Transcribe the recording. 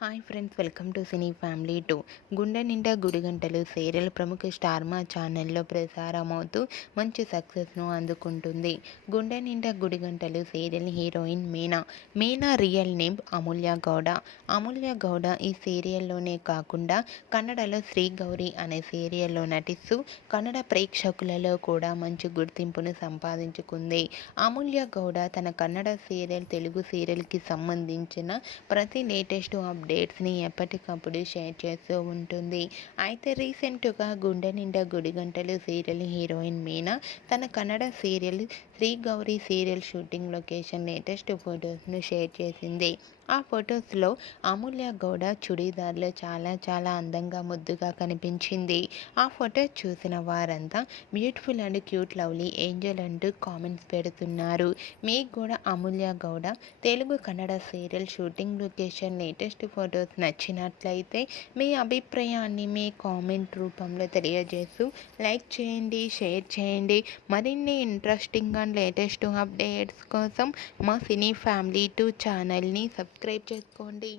Hi friends, welcome to cine family 2. గుండె Ninda Gudigantalu serial ప్రముఖ star మా ఛానల్లో ప్రసారమవుతూ మంచి సక్సెస్ను అందుకుంటుంది. Gunde Ninda Gudigantalu serial heroine Meena. Meena real name Amulya Gowda. Amulya Gowda ఈ సీరియల్లోనే కాకుండా కన్నడలో శ్రీ గౌరి అనే సీరియల్లో నటిస్తూ కన్నడ ప్రేక్షకులలో కూడా మంచి గుర్తింపును సంపాదించుకుంది. అమూల్య గౌడ తన కన్నడ సీరియల్, తెలుగు సీరియల్కి సంబంధించిన ప్రతి లేటెస్ట్ అప్డేట్స్ని ఎప్పటికప్పుడు షేర్ చేస్తూ ఉంటుంది. అయితే రీసెంట్గా గుండె నిండా గుడిగంటలు సీరియల్ హీరోయిన్ మీనా తన Kannada serial Shri Gauri serial shooting location latest ఫొటోస్ను షేర్ చేసింది. ఆ ఫొటోస్లో అమూల్య గౌడ చుడీదార్లో చాలా అందంగా ముద్దుగా కనిపించింది. ఆ ఫొటో చూసిన వారంతా beautiful and cute lovely angel అంటూ కామెంట్స్ పెడుతున్నారు. మీకు కూడా Amulya Gowda Telugu Kannada serial shooting location latest photos నచ్చినట్లయితే మీ అభిప్రాయాన్ని మీ కామెంట్ రూపంలో తెలియజేస్తూ లైక్ చేయండి, షేర్ చేయండి. మరిన్ని ఇంట్రెస్టింగ్ అండ్ లేటెస్ట్ అప్డేట్స్ కోసం మా సినీ ఫ్యామిలీ 2 ఛానల్ని సబ్స్క్రైబ్ చేసుకోండి.